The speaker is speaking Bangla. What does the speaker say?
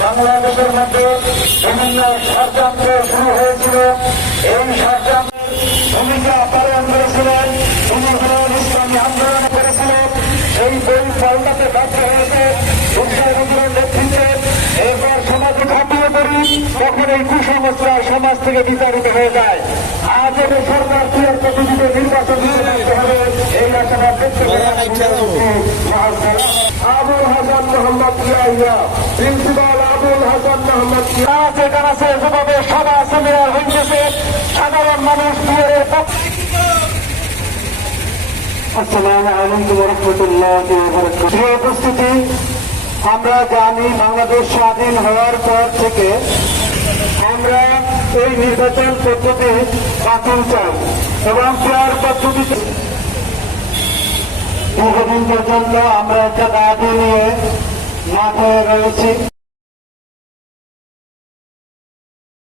বাংলাদেশের মধ্যে বিভিন্ন ষড়যন্ত্র শুরু হয়েছিল এই ষড়যন্ত্রের ভূমিকা পালন করেছিলেন তিনি হলেন ইসলামী আন্দোলন করেছিলেন এই বই পাল্টাতে ব্যর্থ হয়েছে তখন এই কুসংস্কার সমাজ থেকে বিতাড়িত হয়ে যায় আজ সরকার প্রতিনিধি নির্বাচন দিয়ে রাখতে হবে এই আশাবাদ ব্যক্ত করে আবুল হাসান উপস্থিতি আমরা জানি বাংলাদেশ স্বাধীন হওয়ার পর থেকে আমরা এই নির্বাচন পদ্ধতি বাতিল চাই এবং প্রার পদ্ধতিতে দীর্ঘদিন পর্যন্ত আমরা একটা দাবি নিয়ে মাঠে রয়েছি।